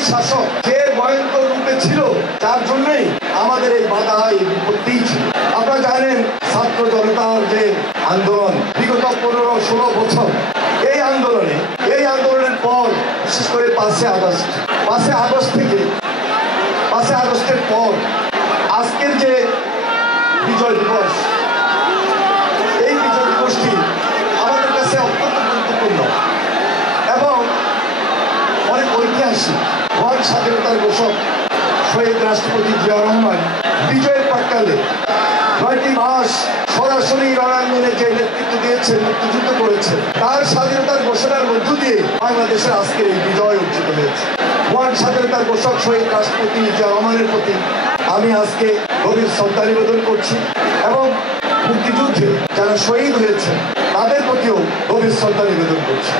স্বৈরাচারী শাসক যে ভয়ঙ্কর রূপে ছিল, যার জন্যই আমাদের এই বাধা এই বিপত্তি ছিল। আপনারা জানেন ছাত্র জনতার যে আন্দোলন বিগত 15-16 বছর, এই আন্দোলনের পর বিশেষ করে 5 আগস্টের পর আজকের যে বিজয় দিবস, এই বিজয় দিবসটি আমাদের কাছে অত্যন্ত গুরুত্বপূর্ণ এবং অনেক ঐতিহাসিক। মহান স্বাধীনতার ঘোষক শহীদ রাষ্ট্রপতি জিয়াউর রহমান বিজয়ের প্রাক্কালে 9টি মাস সরাসরি রণাঙ্গনে যে নেতৃত্ব দিয়েছেন, মুক্তিযুদ্ধ করেছেন, তার স্বাধীনতার ঘোষণার মধ্য দিয়ে বাংলাদেশের আজকের এই বিজয় অর্জিত হয়েছে। মহান স্বাধীনতার ঘোষক শহীদ রাষ্ট্রপতি জিয়াউর রহমানের প্রতি আমি আজকে গভীর শ্রদ্ধা নিবেদন করছি এবং মুক্তিযুদ্ধে যারা শহীদ হয়েছে তাদের প্রতিও গভীর শ্রদ্ধা নিবেদন করছি।